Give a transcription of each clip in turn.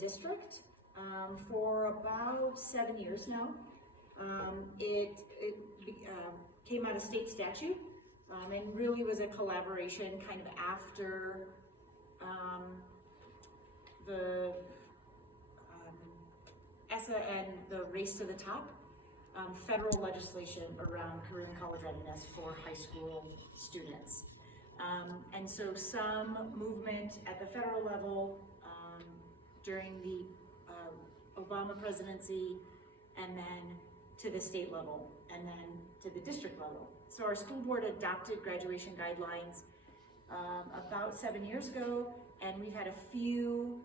district for about 7 years now. It came out of state statute and really was a collaboration kind of after the ESSA and the Race to the Top, federal legislation around career and college readiness for high school students. And so some movement at the federal level during the Obama presidency, and then to the state level, and then to the district level. So our school board adopted graduation guidelines about 7 years ago, and we've had a few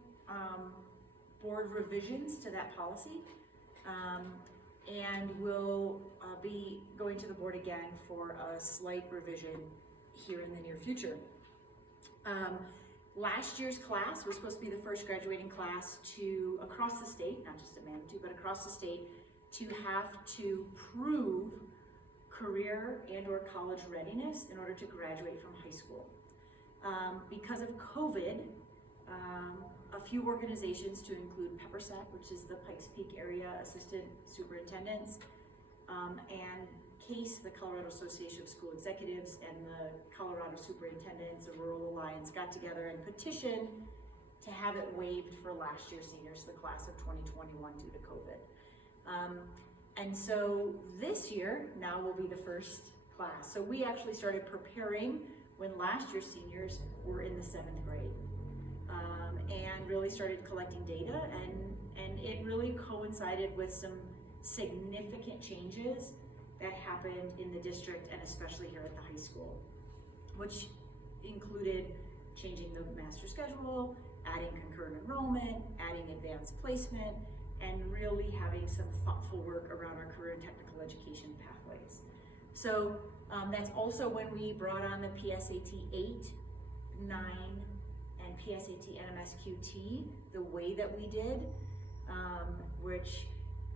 board revisions to that policy, and we'll be going to the board again for a slight revision here in the near future. Last year's class was supposed to be the first graduating class to, across the state, not just at Manitou, but across the state, to have to prove career and or college readiness in order to graduate from high school. Because of COVID, a few organizations, to include PEPRSAC, which is the Pikes Peak Area Assistant Superintendents, and CASE, the Colorado Association of School Executives, and the Colorado Superintendents, the Rural Alliance, got together and petitioned to have it waived for last year's seniors, the class of 2021, due to COVID. And so this year now will be the first class. So we actually started preparing when last year's seniors were in the 7th grade. And really started collecting data, and it really coincided with some significant changes that happened in the district, and especially here at the high school, which included changing the master schedule, adding concurrent enrollment, adding advanced placement, and really having some thoughtful work around our career and technical education pathways. So that's also when we brought on the PSAT 8, 9, and PSAT NMSQT the way that we did, which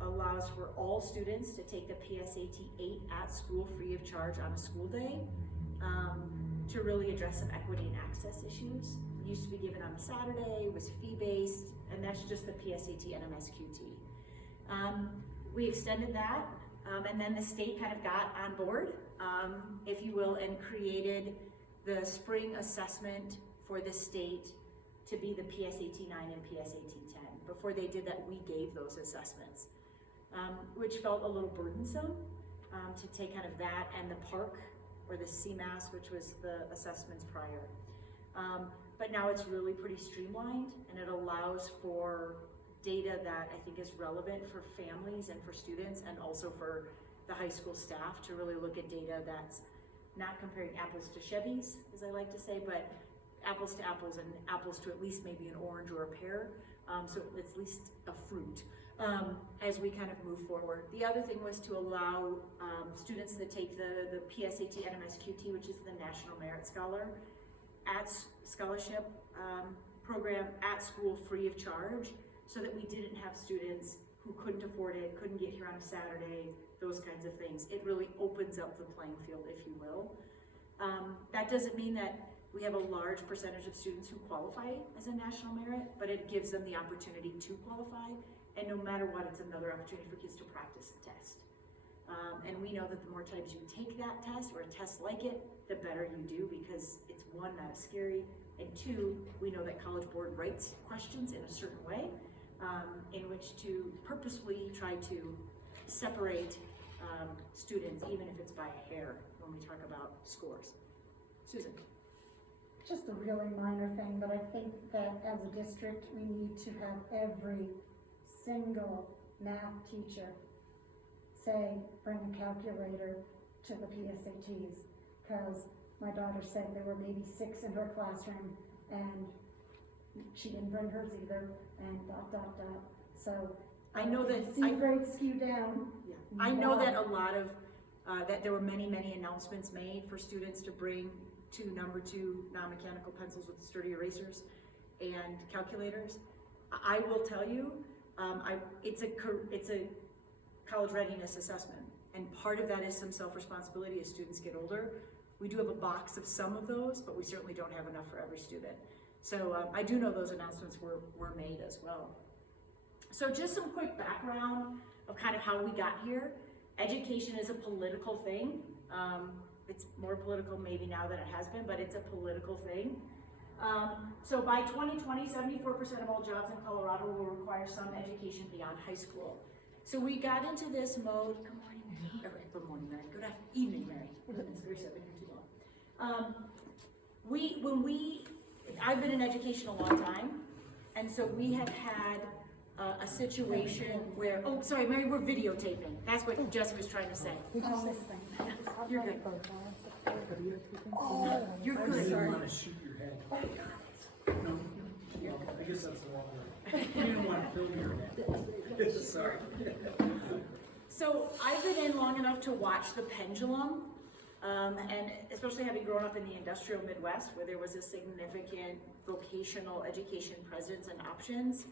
allows for all students to take the PSAT 8 at school free of charge on a school day, to really address some equity and access issues. It used to be given on a Saturday, was fee-based, and that's just the PSAT NMSQT. We extended that, and then the state kind of got on board, if you will, and created the spring assessment for the state to be the PSAT 9 and PSAT 10. Before they did that, we gave those assessments, which felt a little burdensome to take kind of that and the PARC, or the CMAS, which was the assessments prior. But now it's really pretty streamlined, and it allows for data that I think is relevant for families and for students, and also for the high school staff to really look at data that's not comparing apples to Chevys, as I like to say, but apples to apples, and apples to at least maybe an orange or a pear, so it's at least a fruit, as we kind of move forward. The other thing was to allow students that take the PSAT NMSQT, which is the National Merit Scholarship program at school free of charge, so that we didn't have students who couldn't afford it, couldn't get here on a Saturday, those kinds of things. It really opens up the playing field, if you will. That doesn't mean that we have a large percentage of students who qualify as a national merit, but it gives them the opportunity to qualify, and no matter what, it's another opportunity for kids to practice a test. And we know that the more times you take that test, or a test like it, the better you do, because it's one, not as scary, and two, we know that College Board writes questions in a certain way, in which to purposefully try to separate students, even if it's by a hair, when we talk about scores. Susan. Just a really minor thing, but I think that as a district, we need to have every single math teacher say, bring a calculator to the PSATs, because my daughter said there were maybe 6 in her classroom, and she didn't bring hers either, and ... So I know that grades skew down. Yeah. I know that a lot of that there were many announcements made for students to bring number 2 non-mechanical pencils with sturdy erasers and calculators. I will tell you, it's a college readiness assessment, and part of that is some self-responsibility as students get older. We do have a box of some of those, but we certainly don't have enough for every student. So I do know those announcements were made as well. So just some quick background of kind of how we got here. Education is a political thing. It's more political maybe now than it has been, but it's a political thing. So by 2020, 74% of all jobs in Colorado will require some education beyond high school. So we got into this mode. Good morning, Mary. Good morning, Mary. Good evening, Mary. It's very seven here too long. I've been in education a long time, and so we have had a situation where, oh, sorry, Mary, we're videotaping. That's what Jess was trying to say. Oh, this thing. You're good. Oh, you're I good. didn't want to shoot your head. No? Yeah, I guess that's the wrong way. You didn't want to film your head. Sorry. So I've been in long enough to watch the pendulum, and especially having grown up in the industrial Midwest where there was a significant vocational education presence and options,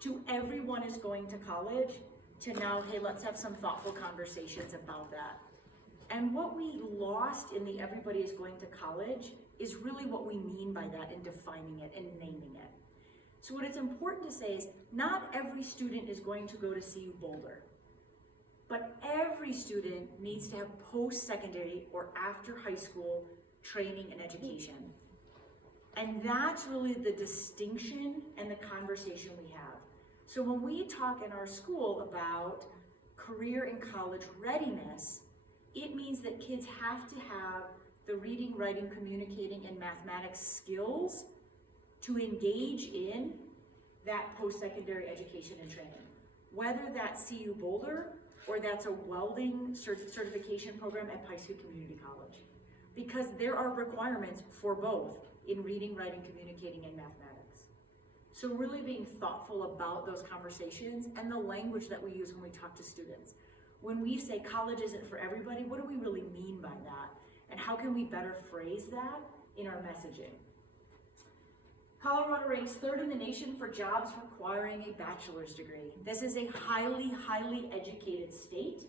to everyone is going to college, to now, hey, let's have some thoughtful conversations about that. And what we lost in the everybody is going to college is really what we mean by that and defining it and naming it. So what it's important to say is not every student is going to go to CU Boulder, but every student needs to have post-secondary or after high school training and education. And that's really the distinction and the conversation we have. So when we talk in our school about career and college readiness, it means that kids have to have the reading, writing, communicating, and mathematics skills to engage in that post-secondary education and training. Whether that's CU Boulder or that's a welding certification program at Pike's Community College. Because there are requirements for both in reading, writing, communicating, and mathematics. So really being thoughtful about those conversations and the language that we use when we talk to students. When we say college isn't for everybody, what do we really mean by that? And how can we better phrase that in our messaging? Colorado ranks third in the nation for jobs requiring a bachelor's degree. This is a highly, highly educated state.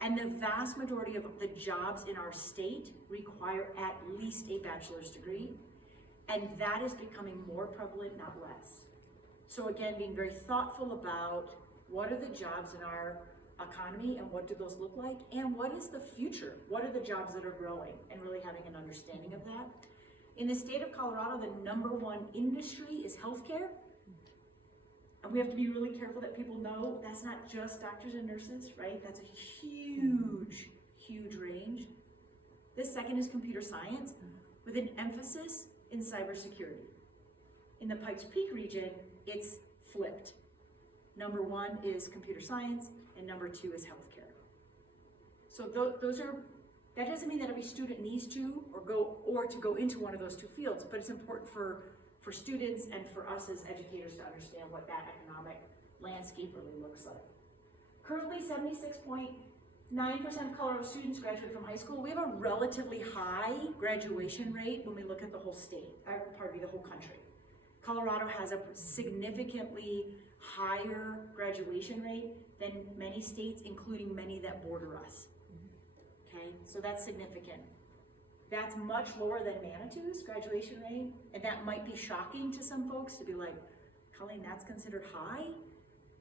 And the vast majority of the jobs in our state require at least a bachelor's degree. And that is becoming more prevalent, not less. So again, being very thoughtful about what are the jobs in our economy and what do those look like? And what is the future? What are the jobs that are growing? And really having an understanding of that. In the state of Colorado, the #1 industry is healthcare. And we have to be really careful that people know that's not just doctors and nurses, right? That's a huge, huge range. The second is computer science with an emphasis in cybersecurity. In the Pikes Peak region, it's flipped. #1 is computer science and #2 is healthcare. So those are, that doesn't mean that every student needs to go into one of those two fields, but it's important for students and for us as educators to understand what that economic landscape really looks like. Currently, 76.9% of Colorado students graduate from high school. We have a relatively high graduation rate when we look at the whole state, the whole country. Colorado has a significantly higher graduation rate than many states, including many that border us. Okay, so that's significant. That's much lower than Manitou's graduation rate, and that might be shocking to some folks to be like, Colleen, that's considered high?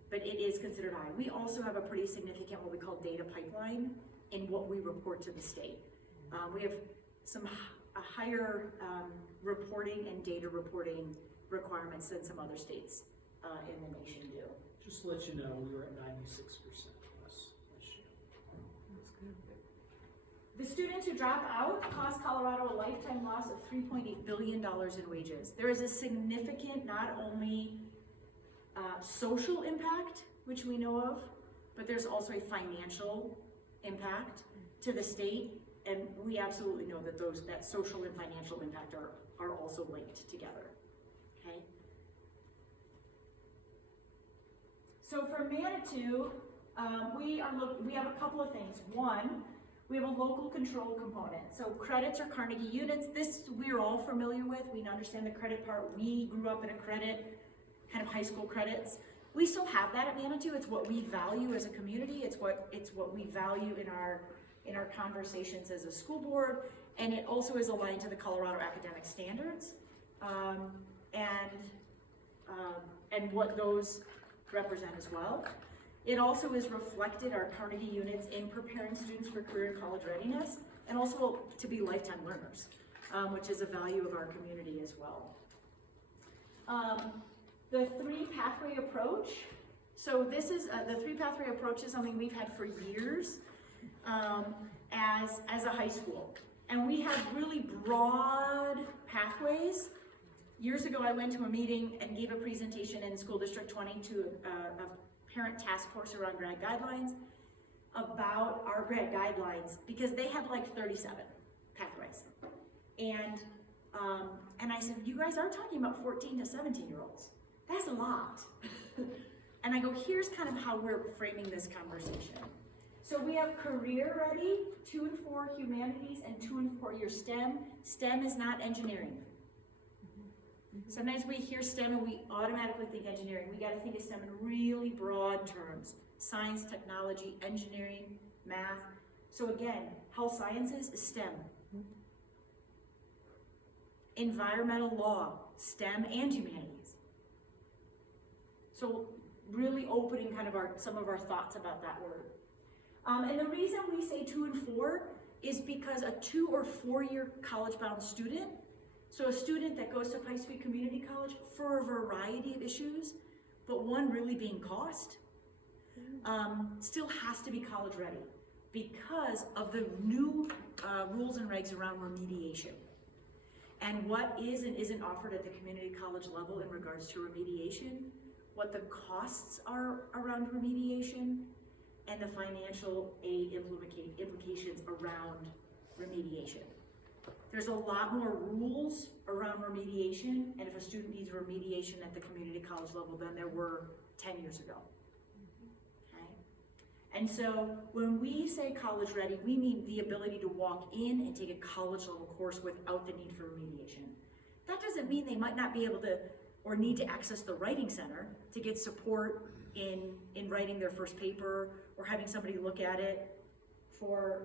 But it is considered high. We also have a pretty significant what we call data pipeline in what we report to the state. We have a higher reporting and data reporting requirements than some other states in the nation do. Just to let you know, we were at 96% last year. The students who drop out cost Colorado a lifetime loss of $3.8 billion in wages. There is a significant, not only social impact, which we know of, but there's also a financial impact to the state, and we absolutely know that that social and financial impact are also linked together. Okay. So for Manitou, we have a couple of things. One, we have a local control component. So credits are Carnegie units. This we're all familiar with. We understand the credit part. We grew up in a credit, kind of high school credits. We still have that at Manitou. It's what we value as a community. It's what we value in our conversations as a school board, and it also is aligned to the Colorado academic standards, and what those represent as well. It also is reflected, our Carnegie units, in preparing students for career and college readiness, and also to be lifetime learners, which is a value of our community as well. The three pathway approach. So this is, the three pathway approach is something we've had for years as a high school. And we have really broad pathways. Years ago, I went to a meeting and gave a presentation in School District 20 to a parent task force around grad guidelines about our grad guidelines, because they had like 37 pathways. And I said, you guys are talking about 14 to 17-year-olds. That's a lot. And I go, here's kind of how we're framing this conversation. So we have career ready, 2 and 4 humanities, and 2 and 4 year STEM. STEM is not engineering. Sometimes we hear STEM and we automatically think engineering. We gotta think of STEM in really broad terms. Science, technology, engineering, math. So again, health sciences is STEM. Environmental law, STEM and humanities. So really opening kind of some of our thoughts about that word. And the reason we say 2 and 4 is because a 2 or 4 year college-bound student, so a student that goes to Pike Sweet Community College for a variety of issues, but one really being cost, still has to be college ready because of the new rules and regs around remediation. And what is and isn't offered at the community college level in regards to remediation, what the costs are around remediation, and the financial aid implications around remediation. There's a lot more rules around remediation, and if a student needs remediation at the community college level than there were 10 years ago. Okay? And so when we say college ready, we mean the ability to walk in and take a college level course without the need for remediation. That doesn't mean they might not be able to or need to access the writing center to get support in writing their first paper, or having somebody look at it for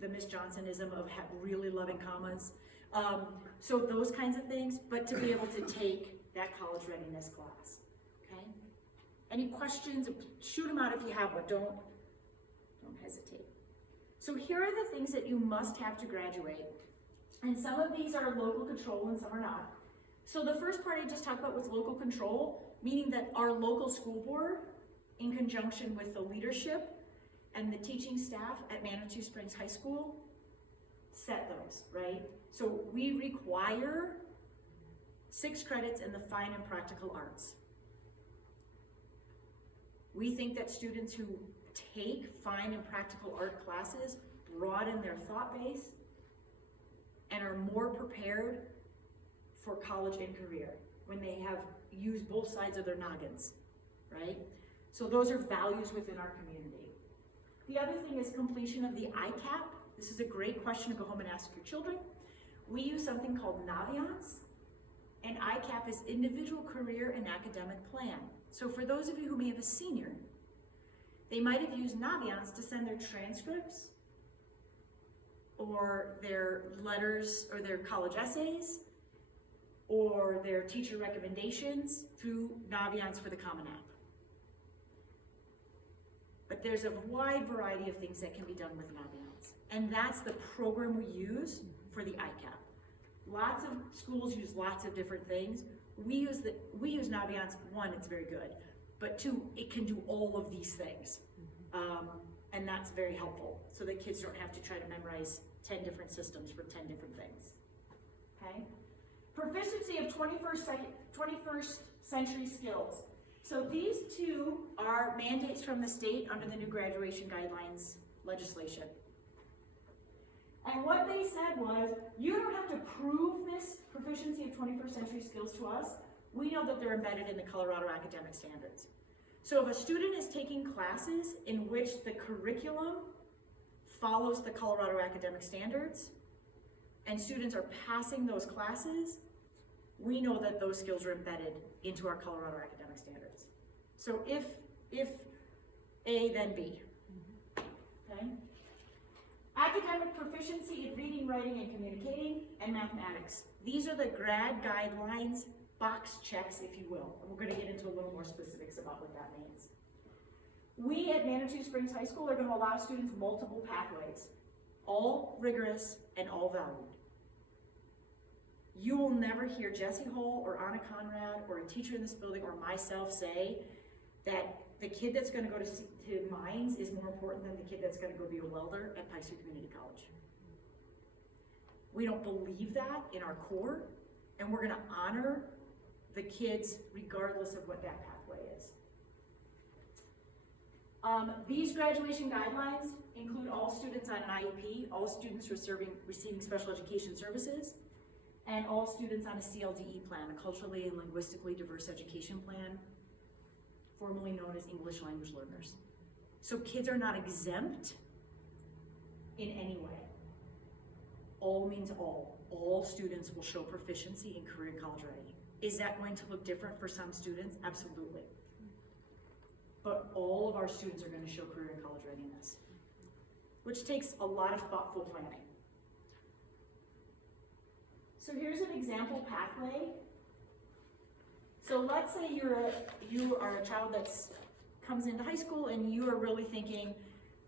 the Miss Johnsonism of really loving commas. So those kinds of things, but to be able to take that college readiness class, okay? Any questions? Shoot them out if you have one, don't hesitate. So here are the things that you must have to graduate. And some of these are local control and some are not. So the first part I just talked about was local control, meaning that our local school board, in conjunction with the leadership and the teaching staff at Manitou Springs High School, set those, right? So we require 6 credits in the fine and practical arts. We think that students who take fine and practical art classes broaden their thought base and are more prepared for college and career when they have used both sides of their noggins, right? So those are values within our community. The other thing is completion of the ICAP. This is a great question to go home and ask your children. We use something called Naviance, and ICAP is Individual Career and Academic Plan. So for those of you who may have a senior, they might have used Naviance to send their transcripts or their letters or their college essays or their teacher recommendations through Naviance for the Common App. But there's a wide variety of things that can be done with Naviance. And that's the program we use for the ICAP. Lots of schools use lots of different things. We use Naviance. 1, it's very good. But 2, it can do all of these things. And that's very helpful. So that kids don't have to try to memorize 10 different systems for 10 different things. Okay? Proficiency of 21st century skills. So these 2 are mandates from the state under the new graduation guidelines legislation. And what they said was, you don't have to prove this proficiency of 21st century skills to us. We know that they're embedded in the Colorado academic standards. So if a student is taking classes in which the curriculum follows the Colorado academic standards, and students are passing those classes, we know that those skills are embedded into our Colorado academic standards. So if A, then B, okay? Academic proficiency in reading, writing, and communicating, and mathematics. These are the grad guidelines box checks, if you will. And we're gonna get into a little more specifics about about what that means. We at Manitou Springs High School are going to allow students multiple pathways, all rigorous and all valued. You will never hear Jesse Hull or Anna Conrad or a teacher in this building or myself say that the kid that's going to go to Mines is more important than the kid that's going to go be a welder at Pike Street Community College. We don't believe that in our core, and we're going to honor the kids regardless of what that pathway is. These graduation guidelines include all students on an IEP, all students receiving special education services, and all students on a CLDE plan, a culturally and linguistically diverse education plan, formerly known as English language learners. So kids are not exempt in any way. All means all. All students will show proficiency in career and college ready. Is that going to look different for some students? Absolutely. But all of our students are going to show career and college readiness, which takes a lot of thoughtful planning. So here's an example pathway. So let's say you are a child that comes into high school and you are really thinking,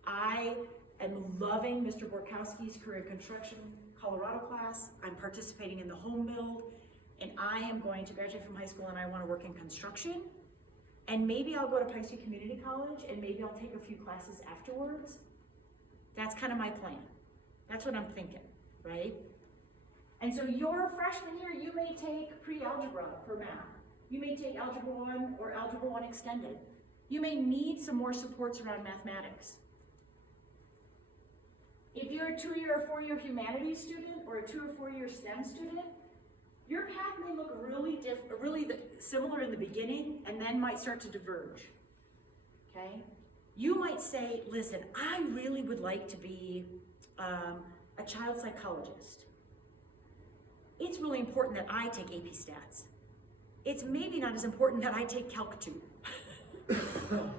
I am loving Mr. Borkowski's career construction Colorado class. I'm participating in the home build, and I am going to graduate from high school and I want to work in construction. And maybe I'll go to Pike Street Community College and maybe I'll take a few classes afterwards. That's kind of my plan. That's what I'm thinking, right? And so your freshman year, you may take pre-algebra for math. You may take Algebra 1 or Algebra 1 Extended. You may need some more supports around mathematics. If you're a 2-year or 4-year humanities student or a 2 or 4-year STEM student, your path may look really similar in the beginning and then might start to diverge, okay? You might say, listen, I really would like to be a child psychologist. It's really important that I take AP Stats. It's maybe not as important that I take Calc 2,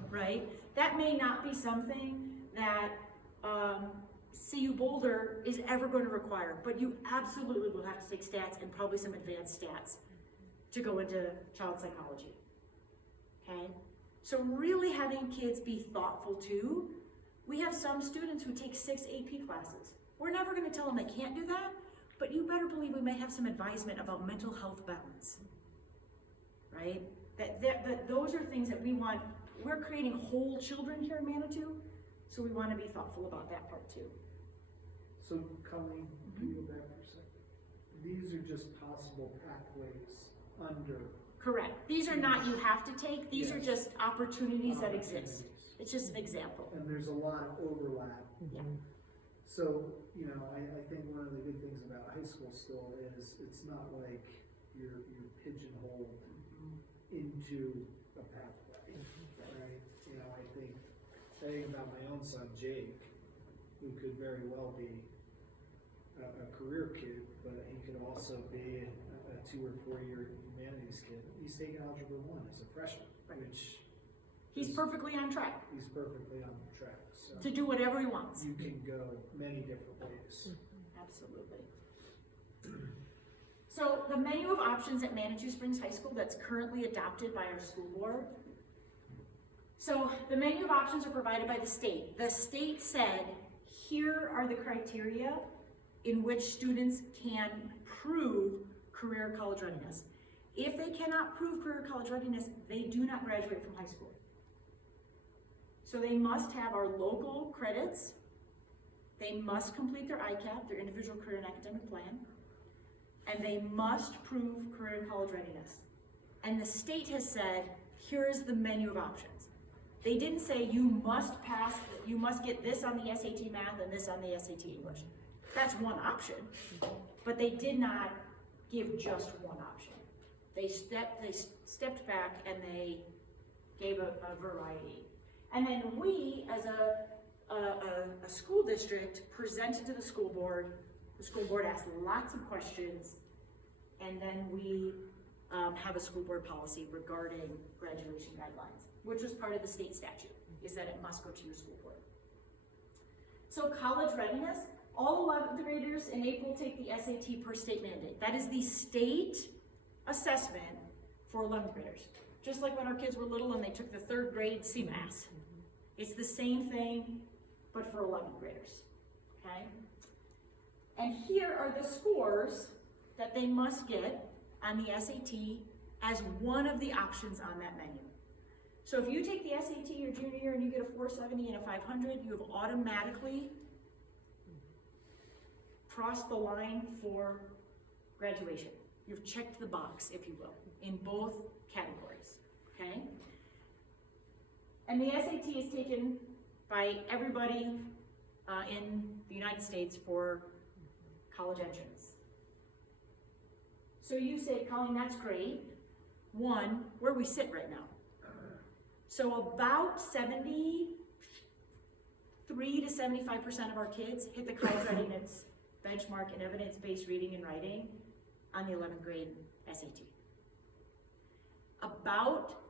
right? That may not be something that CU Boulder is ever going to require, but you absolutely will have to take stats and probably some advanced stats to go into child psychology, okay? So really having kids be thoughtful too. We have some students who take 6 AP classes. We're never going to tell them they can't do that, but you better believe we might have some advisement about mental health balance, right? That those are things that we want. We're creating whole children here in Manitou, so we want to be thoughtful about that part too. So, Colleen, can you go back for a second? These are just possible pathways under. Correct. These are not you have to take. These are Yes. just opportunities that exist. Opportunities. It's just an example. And there's a lot of overlap. Yeah. So, you know, I think one of the good things about high school still is it's not like you're pigeonholed into a pathway, right? You know, I think about my own son, Jake, who could very well be a career kid, but he could also be a 2 or 4 year humanities kid. He's taking Algebra 1 as a freshman, which He's perfectly on track he's perfectly on track. So to do whatever he wants. you can go many different ways. Absolutely. So the menu of options at Manitou Springs High School that's currently adopted by our school board. So the menu of options are provided by the state. The state said, here are the criteria in which students can prove career college readiness. If they cannot prove career college readiness, they do not graduate from high school. So they must have our local credits. They must complete their ICAP, their individual career and academic plan, and they must prove career and college readiness. And the state has said, here is the menu of options. They didn't say you must pass, you must get this on the SAT math and this on the SAT English. That's one option, but they did not give just one option. They stepped back and they gave a variety. And then we, as a school district, presented to the school board. The school board asked lots of questions, and then we have a school board policy regarding graduation guidelines, which was part of the state statute, is that it must go to your school board. So college readiness, all 11th graders in April take the SAT per state mandate. That is the state assessment for 11th graders. just like when our kids were little and they took the 3rd grade CMAS. It's the same thing, but for 11th graders, okay? And here are the scores that they must get on the SAT as one of the options on that menu. So if you take the SAT your junior year and you get a 470 and a 500, you have automatically crossed the line for graduation. You've checked the box, if you will, in both categories, okay? And the SAT is taken by everybody in the United States for college entrance. So you say, Colleen, that's great. One, where we sit right now. So about 73 to 75% of our kids hit the college readiness benchmark in evidence-based reading and writing on the 11th grade SAT. About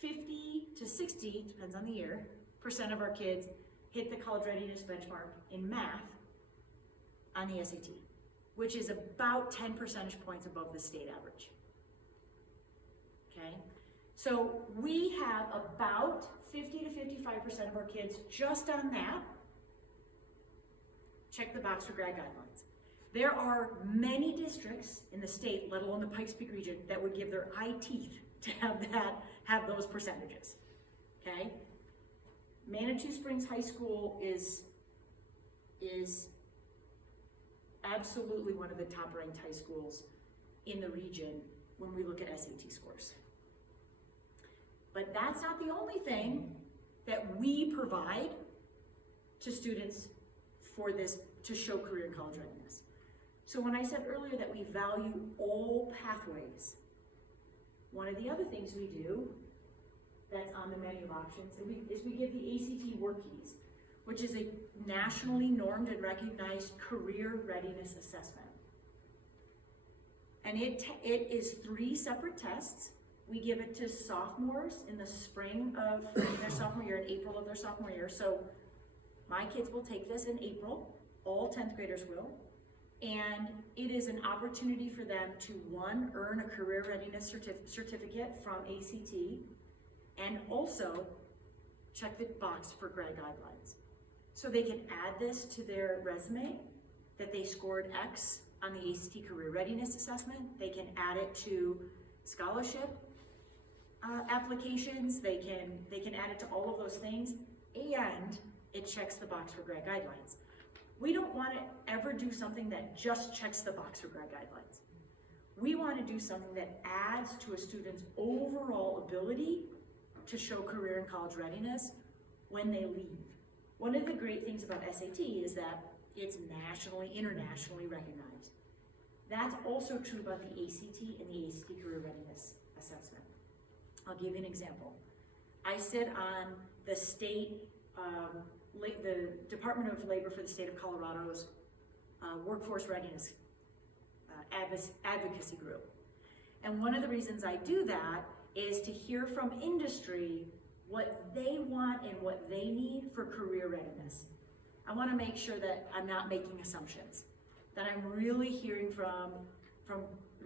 50 to 60, depends on the year, % of our kids hit the college readiness benchmark in math on the SAT, which is about 10 percentage points above the state average. Okay? So we have about 50 to 55% of our kids just on that check the box for grad guidelines. There are many districts in the state, let alone the Pikes Peak region, that would give their eye teeth to have those percentages, okay? Manitou Springs High School is absolutely one of the top ranked high schools in the region when we look at SAT scores. But that's not the only thing that we provide to students for this, to show career and college readiness. So when I said earlier that we value all pathways, one of the other things we do that's on the menu of options is we give the ACT Work Keys, which is a nationally normed and recognized career readiness assessment. And it is 3 separate tests. We give it to sophomores in the spring of their sophomore year, in April of their sophomore year. So my kids will take this in April, all 10th graders will. And it is an opportunity for them to, 1, earn a career readiness certificate from ACT, and also check the box for grad guidelines. So they can add this to their resume, that they scored X on the ACT Career Readiness Assessment. They can add it to scholarship applications. They can add it to all of those things, and it checks the box for grad guidelines. We don't want to ever do something that just checks the box for grad guidelines. We want to do something that adds to a student's overall ability to show career and college readiness when they leave. One of the great things about SAT is that it's nationally, internationally recognized. That's also true about the ACT and the ACT Career Readiness Assessment. I'll give you an example. I sit on the state, the Department of Labor for the state of Colorado's Workforce Readiness Advocacy Group. And one of the reasons I do that is to hear from industry what they want and what they need for career readiness. I want to make sure that I'm not making assumptions, that I'm really hearing from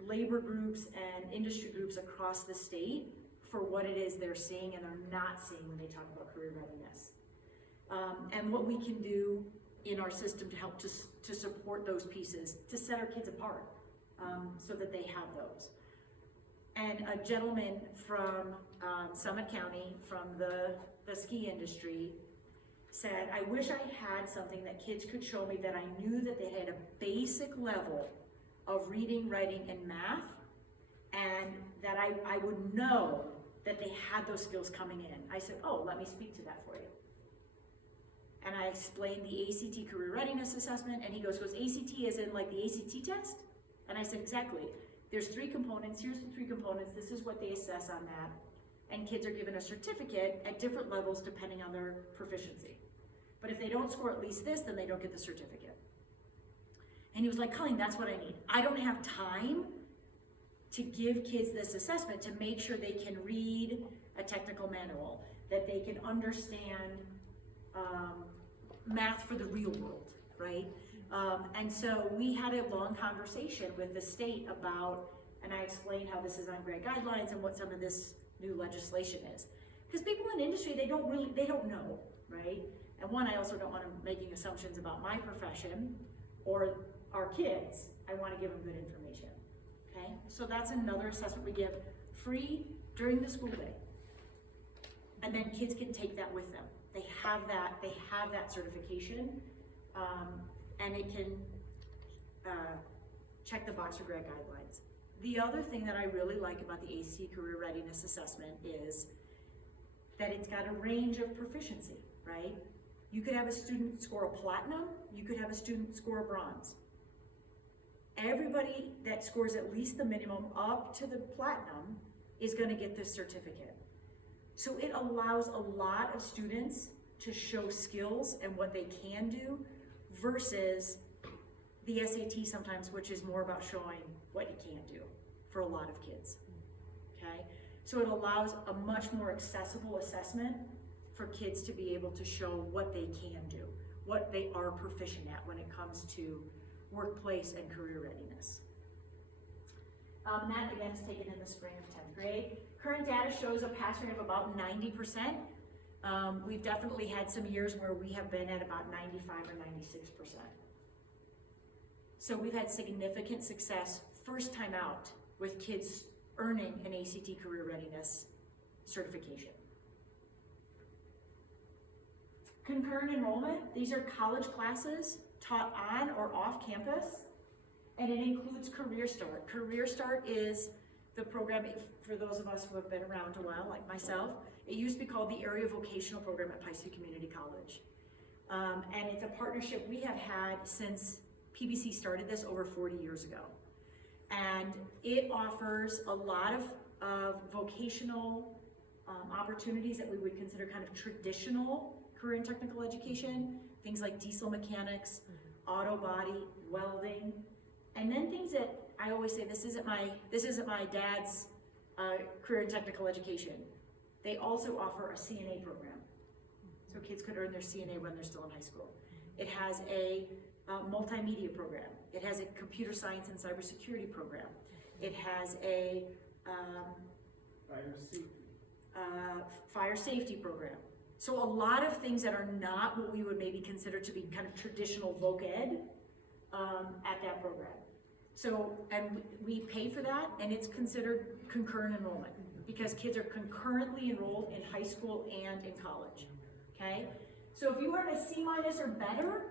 labor groups and industry groups across the state for what it is they're seeing and they're not seeing when they talk about career readiness. And what we can do in our system to help to support those pieces, to set our kids apart so that they have those. And a gentleman from Summit County, from the ski industry, said, I wish I had something that kids could show me that I knew that they had a basic level of reading, writing, and math, and that I would know that they had those skills coming in. I said, oh, let me speak to that for you. And I explained the ACT Career Readiness Assessment, and he goes, ACT is in like the ACT test? And I said, exactly. There's 3 components, here's the 3 components, this is what they assess on that. And kids are given a certificate at different levels depending on their proficiency. But if they don't score at least this, then they don't get the certificate. And he was like, Colleen, that's what I need. I don't have time to give kids this assessment to make sure they can read a technical manual, that they can understand math for the real world, right? And so we had a long conversation with the state about, and I explained how this is on grad guidelines and what some of this new legislation is. Because people in industry, they don't know, right? And one, I also don't want them making assumptions about my profession or our kids. I want to give them good information, okay? So that's another assessment we give free during the school day. And then kids can take that with them. They have that certification, and it can check the box for grad guidelines. The other thing that I really like about the ACT Career Readiness Assessment is that it's got a range of proficiency, right? You could have a student score a platinum, you could have a student score a bronze. Everybody that scores at least the minimum up to the platinum is gonna get this certificate. So it allows a lot of students to show skills and what they can do versus the SAT sometimes, which is more about showing what you can't do for a lot of kids, okay? So it allows a much more accessible assessment for kids to be able to show what they can do, what they are proficient at when it comes to workplace and career readiness. That again is taken in the spring of 10th grade. Current data shows a pass rate of about 90%. We've definitely had some years where we have been at about 95 or 96%. So we've had significant success first time out with kids earning an ACT Career Readiness certification. Concurrent enrollment, these are college classes taught on or off campus, and it includes Career Start. Career Start is the program, for those of us who have been around a while, like myself, it used to be called the Area Vocational Program at Pike Community College. And it's a partnership we have had since PBC started this over 40 years ago. And it offers a lot of vocational opportunities that we would consider kind of traditional career and technical education, things like diesel mechanics, auto body, welding, and then things that I always say, this isn't my dad's career and technical education. They also offer a CNA program. So kids could earn their CNA when they're still in high school. It has a multimedia program. It has a computer science and cybersecurity program. It has a fire safety program. So a lot of things that are not what we would maybe consider to be kind of traditional voc ed at that program. So, and we pay for that, and it's considered concurrent enrollment because kids are concurrently enrolled in high school and in college, okay? So if you earn a C- or better,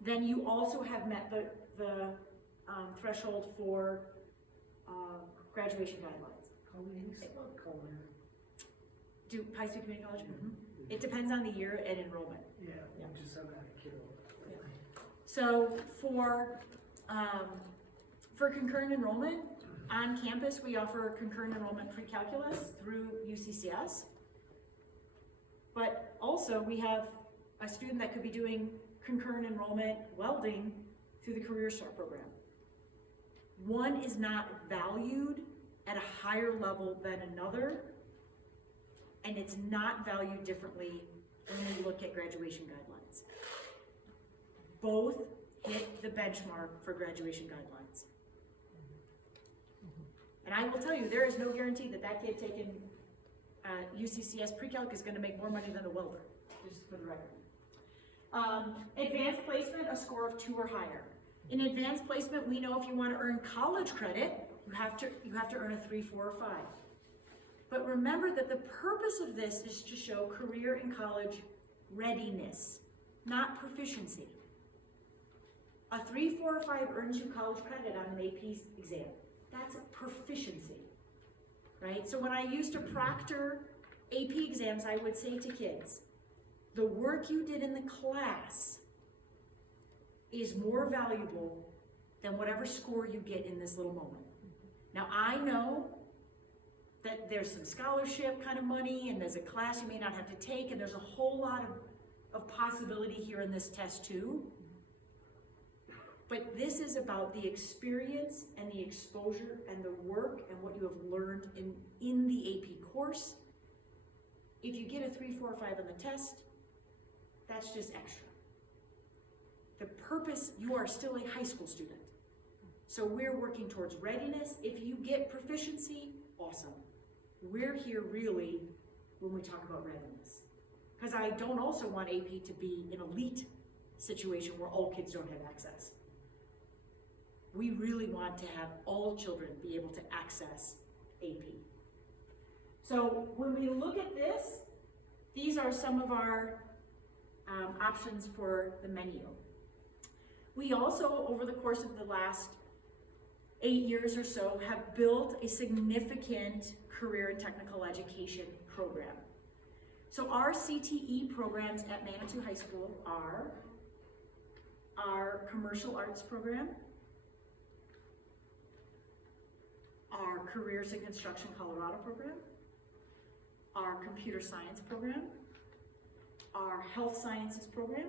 then you also have met the threshold for graduation guidelines. Do Pike Community College? Mm-hmm. It depends on the year and enrollment. Yeah, we just haven't had a kid over that. So for concurrent enrollment, on campus we offer concurrent enrollment pre-calculus through UCCS. But also we have a student that could be doing concurrent enrollment welding through the Career Start program. One is not valued at a higher level than another, and it's not valued differently when we look at graduation guidelines. Both hit the benchmark for graduation guidelines. And I will tell you, there is no guarantee that kid taking UCCS pre-calc is gonna make more money than a welder, just for the record. Advanced placement, a score of 2 or higher. In advanced placement, we know if you wanna earn college credit, you have to earn a 3, 4, or 5. But remember that the purpose of this is to show career and college readiness, not proficiency. A 3, 4, or 5 earns you college credit on an AP exam. That's a proficiency, right? So when I used to proctor AP exams, I would say to kids, the work you did in the class is more valuable than whatever score you get in this little moment. Now I know that there's some scholarship kind of money and there's a class you may not have to take and there's a whole lot of possibility here in this test too. But this is about the experience and the exposure and the work and what you have learned in the AP course. If you get a 3, 4, or 5 on the test, that's just extra. The purpose, you are still a high school student. So we're working towards readiness. If you get proficiency, awesome. We're here really when we talk about readiness. Because I don't also want AP to be an elite situation where all kids don't have access. We really want to have all children be able to access AP. So when we look at this, these are some of our options for the menu. We also, over the course of the last 8 years or so, have built a significant career and technical education program. So our CTE programs at Manitou High School are our commercial arts program, our Careers in Construction Colorado program, our computer science program, our health sciences program,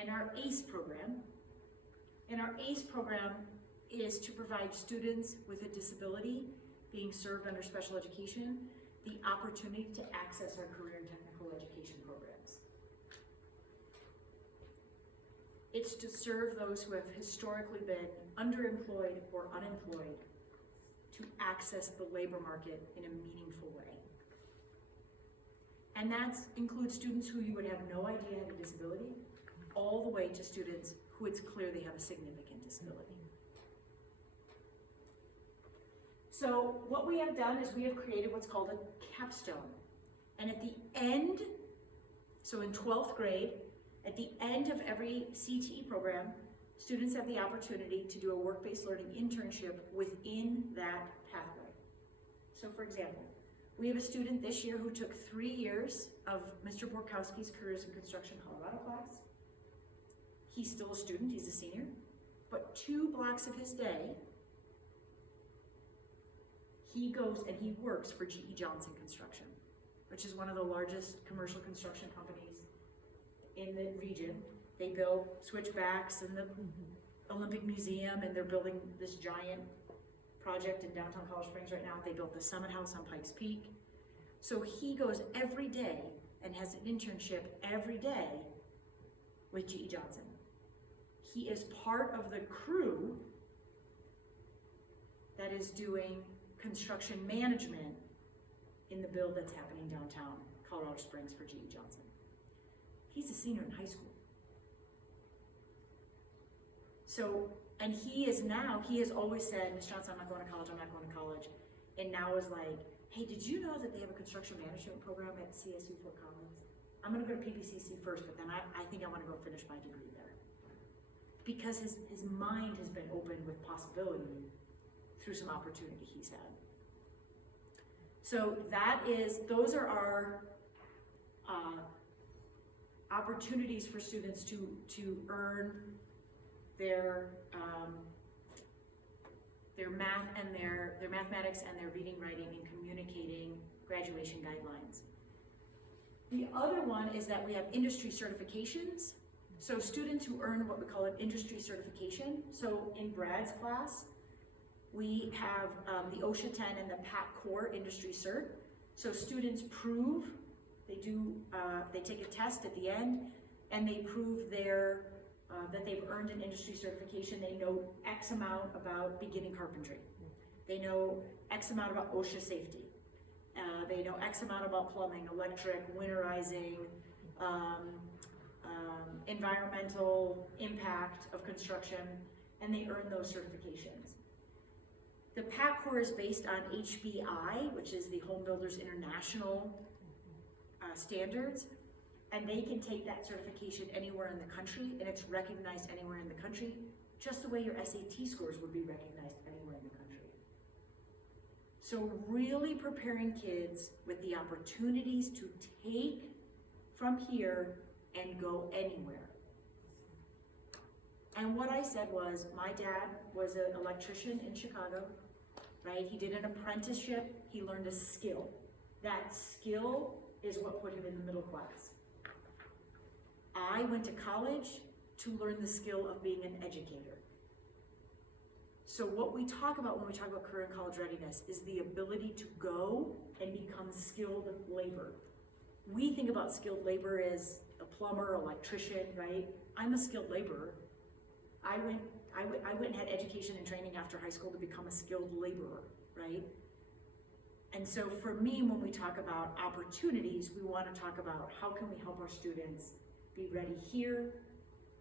and our ACE program. And our ACE program is to provide students with a disability being served under special education the opportunity to access our career and technical education programs. It's to serve those who have historically been underemployed or unemployed to access the labor market in a meaningful way. And that includes students who you would have no idea had a disability, all the way to students who it's clear they have a significant disability. So what we have done is we have created what's called a capstone. And at the end, so in 12th grade, at the end of every CTE program, students have the opportunity to do a work-based learning internship within that pathway. So for example, we have a student this year who took 3 years of Mr. Borkowski's Careers in Construction Colorado class. He's still a student, he's a senior, but 2 blocks of his day, he goes and he works for GE Johnson Construction, which is one of the largest commercial construction companies in the region. They build switchbacks in the Olympic Museum, and they're building this giant project in downtown Colorado Springs right now. They built the Summit House on Pikes Peak. So he goes every day and has an internship every day with GE Johnson. He is part of the crew that is doing construction management in the build that's happening downtown Colorado Springs for GE Johnson. He's a senior in high school. So, and he has always said, Ms. Johnson, I'm not going to college, and now is like, hey, did you know that they have a construction management program at CSU Fort Collins? I'm going to go to PPCC first, but then I think I want to go finish my degree there. Because his mind has been opened with possibility through some opportunity he's had. So those are our opportunities for students to earn their math and their mathematics and their reading, writing, and communicating graduation guidelines. The other one is that we have industry certifications. So students who earn what we call an industry certification. So in Brad's class, we have the OSHA 10 and the PAC-Core industry cert. So students prove, they take a test at the end, and they prove that they've earned an industry certification. They know X amount about beginning carpentry. They know X amount about OSHA safety. They know X amount about plumbing, electric, winterizing, environmental impact of construction, and they earn those certifications. The PAC-Core is based on HBI, which is the Home Builders International standards, and they can take that certification anywhere in the country, and it's recognized anywhere in the country, just the way your SAT scores would be recognized anywhere in the country. So really preparing kids with the opportunities to take from here and go anywhere. And what I said was, my dad was an electrician in Chicago, right? He did an apprenticeship, he learned a skill. That skill is what put him in the middle class. I went to college to learn the skill of being an educator. So what we talk about when we talk about career and college readiness is the ability to go and become skilled labor. We think about skilled labor as a plumber, electrician, right? I'm a skilled laborer. I went and had education and training after high school to become a skilled laborer, right? And so for me, when we talk about opportunities, we want to talk about how can we help our students be ready here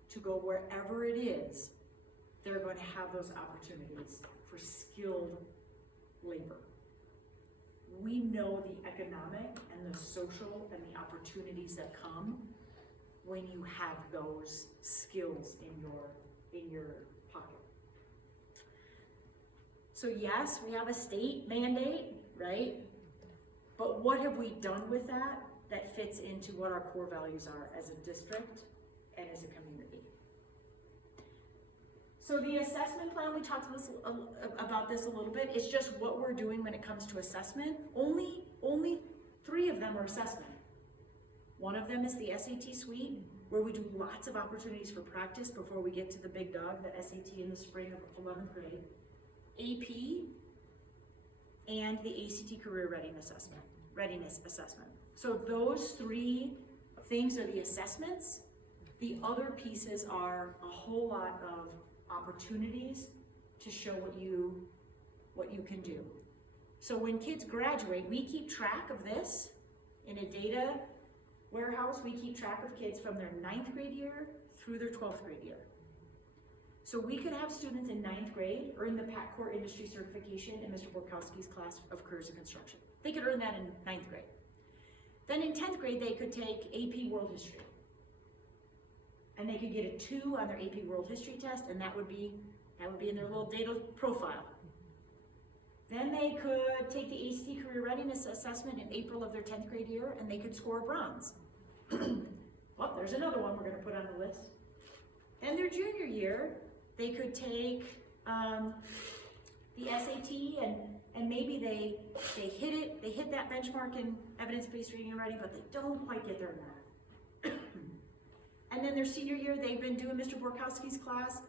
to go wherever it is they're going to have those opportunities for skilled labor. We know the economic and the social and the opportunities that come when you have those skills in your pocket. So yes, we have a state mandate, right? But what have we done with that fits into what our core values are as a district and as a community? So the assessment plan, we talked about this a little bit. It's just what we're doing when it comes to assessment. Only 3 of them are assessment. One of them is the SAT suite, where we do lots of opportunities for practice before we get to the big dog, the SAT in the spring of 11th grade. AP, and the ACT Career Readiness Assessment. So those 3 things are the assessments. The other pieces are a whole lot of opportunities to show what you can do. So when kids graduate, we keep track of this in a data warehouse. We keep track of kids from their 9th grade year through their 12th grade year. So we could have students in 9th grade earn the PAC Core Industry Certification in Mr. Borkowski's class of Careers in Construction. They could earn that in 9th grade. Then in 10th grade, they could take AP World History. And they could get a 2 on their AP World History test, and that would be in their little data profile. Then they could take the ACT Career Readiness Assessment in April of their 10th grade year, and they could score a bronze. Well, there's another one we're gonna put on the list. Then their junior year, they could take the SAT, and maybe they hit that benchmark in evidence-based reading and writing, but they don't quite get there in math. And then their senior year, they've been doing Mr. Borkowski's class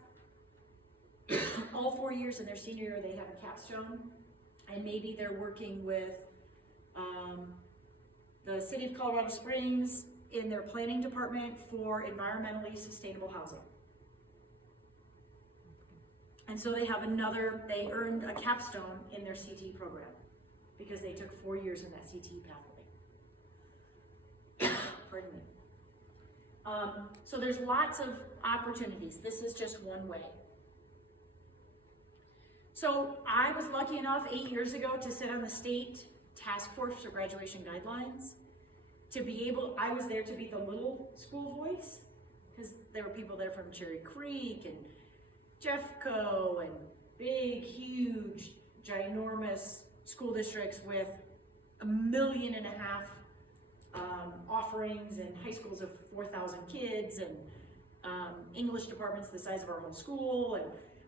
all 4 years. In their senior year, they have a capstone, and maybe they're working with the City of Colorado Springs in their planning department for environmentally sustainable housing. And so they earned a capstone in their CT program because they took 4 years in that CT pathway. Pardon me. So there's lots of opportunities. This is just one way. So I was lucky enough 8 years ago to sit on the state task force for graduation guidelines. I was there to be the little school voice, because there were people there from Cherry Creek and Jeffco and big, huge, ginormous school districts with 1.5 million offerings and high schools of 4,000 kids and English departments the size of our whole school.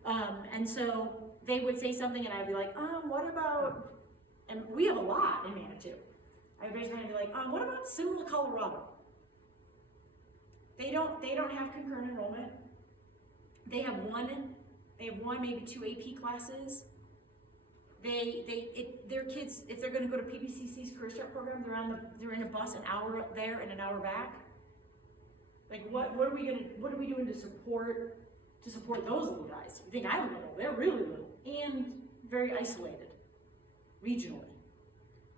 And so they would say something and I'd be like, what about, and we have a lot in Manitou. I would raise my hand and be like, what about Simla, Colorado? They don't have concurrent enrollment. They have one, maybe 2 AP classes. Their kids, if they're going to go to PBCC's Career Start program, they're in a bus an hour there and an hour back. Like what are we doing to support those little guys? You think I'm little? They're really little and very isolated regionally.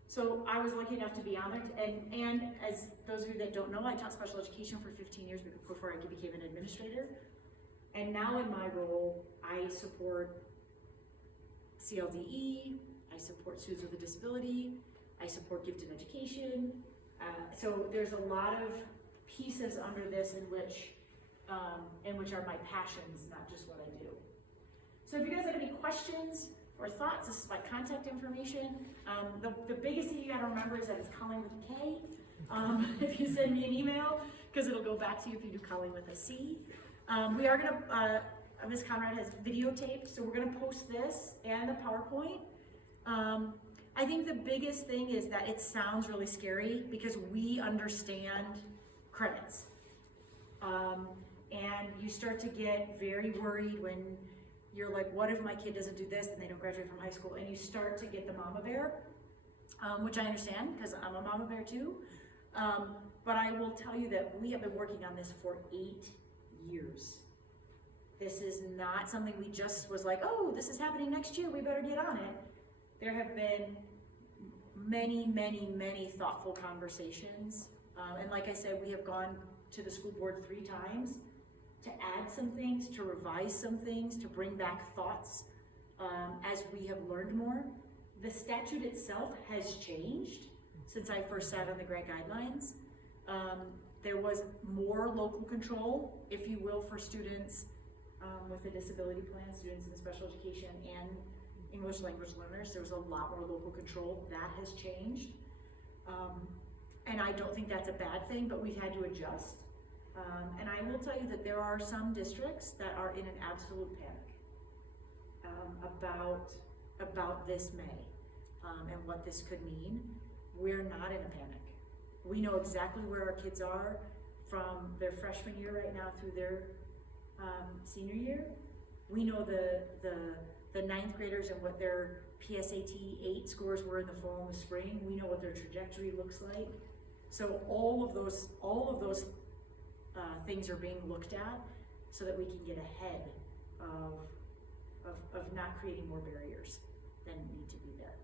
So I was lucky enough to be on there, and as those of you that don't know, I taught special education for 15 years before I became an administrator. And now in my role, I support CLDE, I support students with a disability, I support gifted education. So there's a lot of pieces under this in which are my passions, not just what I do. So if you guys have any questions or thoughts, this is my contact information. The biggest thing you gotta remember is that it's Colleen with a K. If you send me an email, because it'll go back to you if you do Colleen with a C. We are gonna, Ms. Conrad has videotaped, so we're gonna post this and the PowerPoint. I think the biggest thing is that it sounds really scary because we understand credits. And you start to get very worried when you're like, what if my kid doesn't do this and they don't graduate from high school? And you start to get the mama bear, which I understand because I'm a mama bear too. But I will tell you that we have been working on this for 8 years. This is not something we just was like, oh, this is happening next year, we better get on it. There have been many, many, many thoughtful conversations. And like I said, we have gone to the school board 3 times to add some things, to revise some things, to bring back thoughts as we have learned more. The statute itself has changed since I first sat on the grant guidelines. There was more local control, if you will, for students with a disability plan, students in special education and English language learners. There was a lot more local control. That has changed. And I don't think that's a bad thing, but we've had to adjust. And I will tell you that there are some districts that are in an absolute panic about this May and what this could mean. We're not in a panic. We know exactly where our kids are from their freshman year right now through their senior year. We know the ninth graders and what their PSAT 8 scores were in the fall and the spring. We know what their trajectory looks like. So all of those things are being looked at so that we can get ahead of not creating more barriers than need to be there.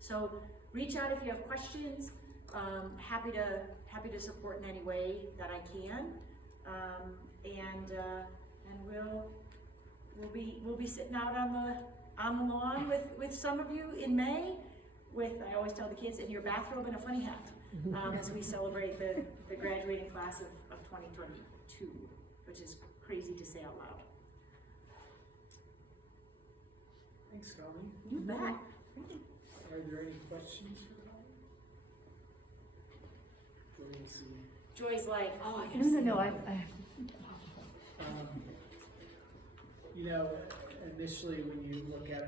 So reach out if you have questions. Happy to support in any way that I can. And we'll be sitting out on the lawn with some of you in May with, I always tell the kids, in your bathrobe and a funny hat, as we celebrate the graduating class of 2022, which is crazy to say out loud. Thanks, Colleen. You bet. Are there any questions for Colleen? Let me see. Joy's like, oh, I gotta No, You know, initially when you look at